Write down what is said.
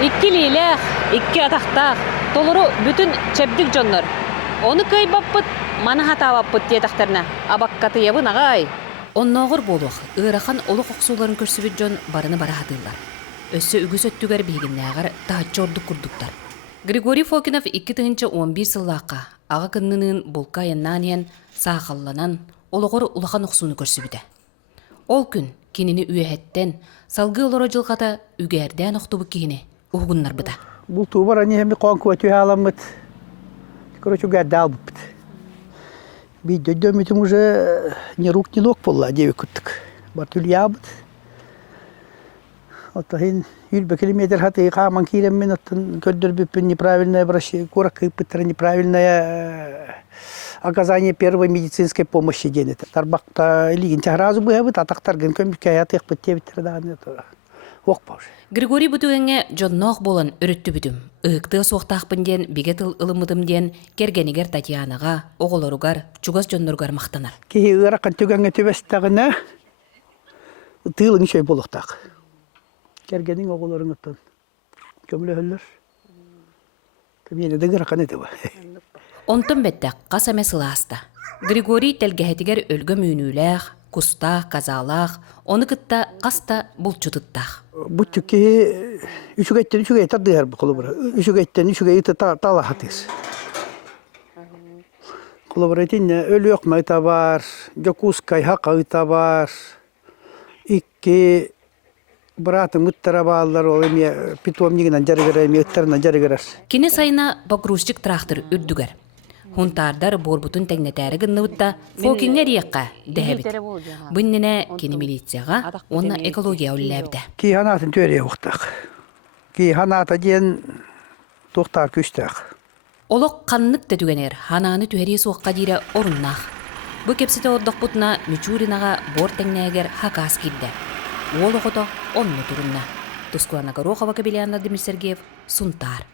Икки лилях, икки атақтақ, толыру бүтін чәбдік жоннор. Оны көй баппыт, маны хата баппыт диетақтарына, абаққаты ебін ағай. Онноғыр болуқ, ұйрақан олық оқсуларын көрсібіт жон барыны бара хатылар. Өссі үгіс өттігер бейгіннәғар тағатчы ордық күрдіктар. Григорий Фокинов 2-11 сыллаққа, аға кыннының болқа яннаниян, сақалланан, олығыр улақан оқсуыны көрсібіді. Ол күн, кенені үйәттен, салғы олары жылғада үгәрден оқтыбы кейіне ұғынлар бұда. Бұл туыбар әне қонку өтуе аламыд. Короче, үгәрді албыппыд. Бейді дөмітім уже не рук, не ног болла, деве күттік. Бар түл ябыд. Оттағын үлбі километр хаты қаман кейлеммен оттын көлдір бүппін неправильная врачи, корак кыппыттыр неправильная оказание первой медицинской помощи денет. Тарбақта лигин тағразы бұйабыд, атақтарғын көмікке аятық бүттебіттір дағын. Оқпа уже. Григорий Бутугенге жонноқ болан үрітті бүтім. Үгікті соқтақпын ден, бегетіл ылымыдым ден, кергенігер Татьянаға, оғыларугар, чугас жонноргар мақтанар. Кейі ұраққан түгенге төбестағына тыйлың шөй болуқтақ. Кергенің оғыларын ұттан. Көмілі өлір. Мені дығыраққан еді ба. Онтын бәттәк қасаме сыласта. Григорий тәлгәхетігер өлгі мүйніләқ, кустақ, казалақ, оны кытта қаста бұлчутыттақ. Бұттүкке үшігеттен тардығар бұл қолы бұра. Үшігеттен тала хатыз. Қолы бұра етін өлі өқмай табар, жокускай хақай табар, икке бұратың ұттара бағалар ол еме питомнигінен жарығыр, еме ұттарынан жарығырар. Кені сайына багрузчик трактор үрдігер. Хунтардар борбутун тәңнәтәрі гынныбытта фокингер еққа дәбіт. Бұнніне кені милицияға, онна экология өліләбді. Кей ханатын төре ұқтақ. Кей ханата ден тоқтар күштақ. Олық қаннық тәтігенер хананы төре соққа дейрі орыннақ. Бұ кепсеті ордық бұтына Мичуринаға бор тәңнәгер хакас келді. Ол оғыда онны тұрынна. Тускуана Горохова Кабелянна Демир Сергеев, Сунтар.